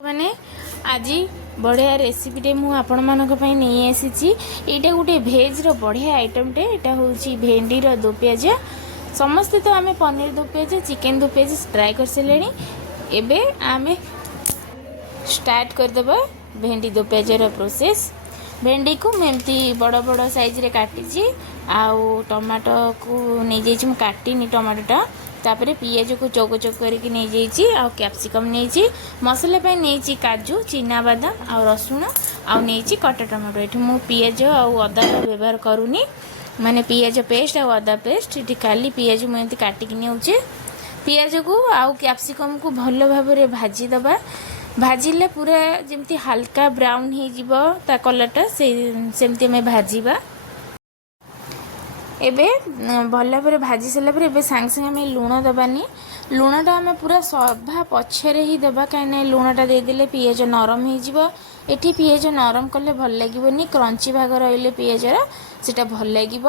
मैंने आज बढ़िया रेसिपीटे आपण मानक नहीं आसी। यहाँ गोटे भेज बढ़िया आइटमटे यहाँ हूँ भेंडी दो पियाज। समस्ते तो आम पनीर दो पियाज चिकेन दो पियाज ट्राए कर सारे। एवं आम स्टार्ट करदे भेंडी दो पियाज प्रोसेस। भेंडी को एमती बड़ बड़ साइज रे काटी आउ टमाटो को नहीं जाइए काटिनी टमाटोटा। तापर पियाज को चौक चौक करके नहीं जाइए आ कैप्सिकम नहीं मसला पे नहीं काजू चिना बादाम आ रसुण आ नहीं कटा टमाटो। ये मु पियाज आउ अदा व्यवहार करूनी माने पियाज पेस्ट आ अदा पेस्ट। ये खाली पियाज मुझे काटिक नौचे। पियाज को आउ कैप्सिकम को भल भाव में भाजी दबा। भाजिले पूरा जमती हल्का ब्राउन हो कलरटा सेमती आम भाजवा। एबे भल भाव भाजी सारापर एबे सांगे सांगे आम लुण दबानी। लुणटा आम पूरा सभा पछरे ही दबा कहीं लुणटा देदेले पियाज नरम हो। एठी पियाज नरम कले भल लगे क्रंची भाग रही पियाजर सेटा भल लगे।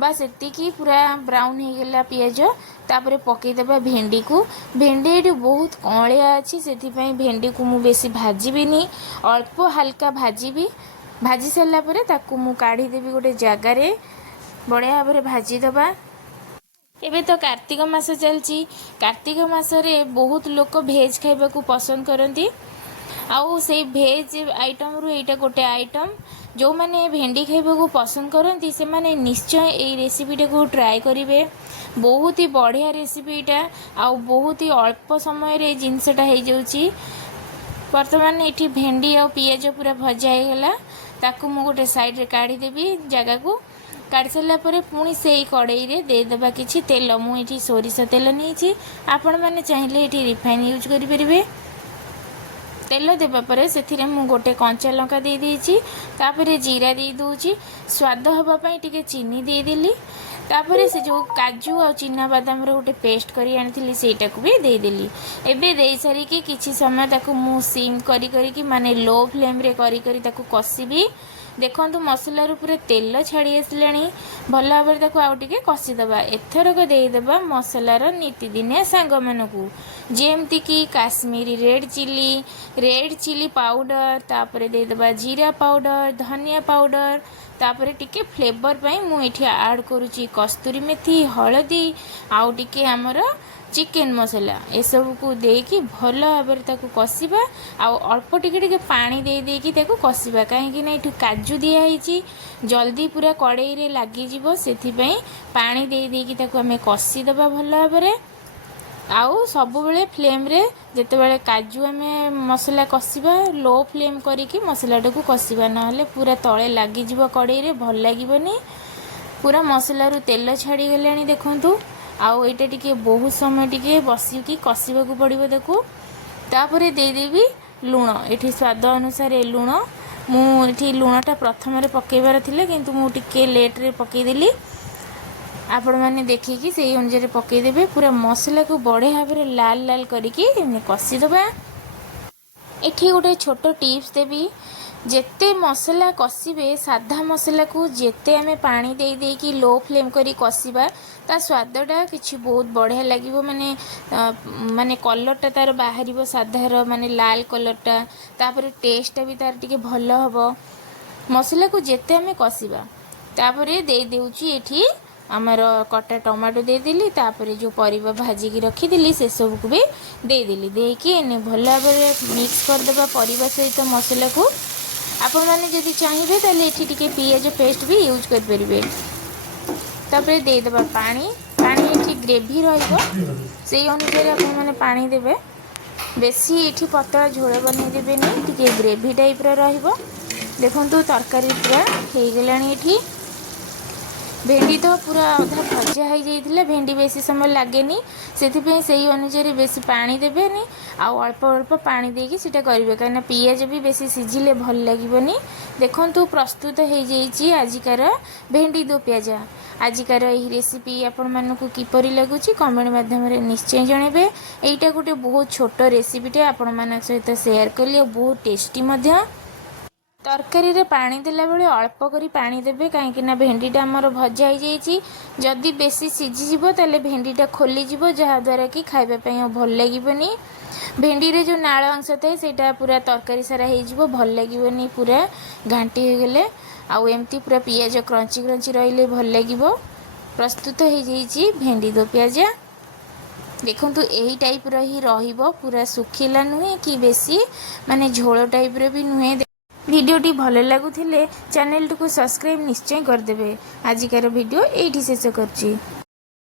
बस एतिकी पूरा ब्राउन हो गला पियाज। तापर पकईदे भेंडी को। भेंडी ये बहुत कलिया अच्छी से भेंडी को मुझे बेसी भाजबिनी अल्प हल्का भाजी। भाजी सारापर ताकू मु काढ़ीदेवी गोटे जगार बढ़िया भाव में भाजीदबा। एबे तो कार्तिक मास चलती। कार्तिक मासरे बहुत लोक भेज खाइबा को पसंद करती। आउ से भेज आइटम रु एटा गोटे आइटम जो मैंने भेंडी खाइबा को पसंद करती से माने निश्चय ये रेसिपीटा को ट्राए करेंगे। बहुत ही बढ़िया रेसिपीटा आउ बहुत ही अल्प समय रे जिनसटा हो जाउची। वर्तमान ये भेंडी आ पियाज पूरा भजा होगला। ताकू मु गोटे साइड रे काढ़ी देबी जगह को। काढ़ सारा पुणी से कड़ई रे देदेबा किछि तेल। मुझे सोरिष तेल नहीं आपण मैंने चाहिए ये रिफाइन यूज करें। तेल देवापर से गोटे कंचा लंका दे देइछि। तापर जीरा दे दूची स्वाद हवापाई टिके चीनी देदेली। तापर से जो काजू आ चिना बादाम गोटे पेस्ट करी आनी सेटा को भी देदेली। एबे दे सारिकी किछि समय ताकू मु सिम करी माने लो फ्लेम रे करी ताकू कसीबी। देखंतु मसलार पूरा तेल छाड़ी आसलानी। भल भाव में आउ टिके कसीदबा। एथरक देदेबा मसलार नीतिदिनिया सांग मानकू जेमती कि काश्मीरी रेड चिली पाउडर। तापर देदेबा जीरा पाउडर धनिया पाउडर। तापर टिके फ्लेवर पाई मु एठी ऐड करूची कस्तूरी मेथी हळदी आउ टिके हमर चिकेन मसला ए सब को देकी भल भाव में कषा। आउ अल्प टिके टिके पानी दे देकी कषा कहीं एठू काजू दिखाई जल्दी पूरा कड़ई रे लगी से पानी दे देकी आम कषीदबा भल भाव में। आउ सब बेले फ्लेम रे जेतेबेले काजू आम मसला कषा लो फ्लेम करिकी मसलाटा को कषा ना पूरा तले लगी कड़ई रे भल लगे। पूरा मसला रु तेल छाड़ी गलानी देखंतु। आउ एटा टिके बहुत समय टिके बसिकी कषा को पड़ो देखो। तापर देदेवी लुण एठी स्वाद अनुसार लुण मुझे लुणटा प्रथम पकईबार थिला किंतु मु टिके लेट रे पकईदेली। आपण मैंने देखिकी से अनुसार पकईदेवे। पूरा मसला को बढ़िया भाव में लाल लाल करिकी कषीदबा। एठी गोटे छोट टिप्स देवी जेते मसला कषिबे साधा मसला को जेते आमे पानी दे देकी लो फ्लेम करी कषिबा ता स्वादटा किछि बहुत बढ़िया लगिवो। माने माने कलरटा तार बाहरिबो साधार माने लाल कलरटा। तापर टेस्टटा भी तार टिके भल हबो। मसला को जेते आमे कषिबा तापर दे देउची एठी आमर कटा टमाटो देदेली। तापर जो परिबा भाजिकी रखीदेली से सब को भी देदेली। देकी एने भल भाव में मिक्स करदेबा परिबा सहित मसला को। आपण मैंने जदि चाहिए ताले एठी टिके पियाज पेस्ट भी यूज कर परिबे। तापर देदेबा पानी एठी ग्रेवी रहिबो से अनुसार आपण मैंने पानी देबे। बेसी एठी पतला झोल बनै देबे नहीं टिके ग्रेवी टाइप रो रहिबो। देखंतु तरकारी पूरा हो गलानी। एठी भेंडी तो पूरा अधा भजा हो जाइए। भेंडी बेसी समय लगेनी से अनुसार बेसी पानी देवेनी आउ अल्प अल्प पानी देकी सीटा करेंगे कहीं पियाज भी बेसी सिझिले भल लगेनी। देखंतु प्रस्तुत हो जाइए आजिकार भेंडी दो पियाज। आजिकार यही रेसिपी आपण मानकू किपरि लगुची कमेंट माध्यम निश्चय जनइबे। एटा गोटे बहुत छोट रेसिपीटे आपण मान सहित शेयर कली बहुत टेस्टी मध्य। तरकारी रे पानी देला बेले अल्प करी पानी देबे कहीं भेंडीटा आमर भजा हो जाइए जदि बेसी सीझीज ताले भेंडीटा खोलीजिव जहाँद्वारा कि खाइबा भल लगे भेंडी रे जो नाल अंश थाए सेटा पूरा तरकारी सारा हो भल लगे पूरा घांटी हो गले आउ एमती पूरा पियाज क्रंची क्रंची रहिले भल लगे प्रस्तुत हो जाइए भेंडी दो पियाज देखु यही टाइप ही रहिबो पूरा सुखिला नुहे कि बेसी माने झोल टाइप रे भी नुहे भिडियोटी भल लगुले चैनल को सब्सक्राइब निश्चय करदे। आजिकार वीडियो एठी शेष करछि।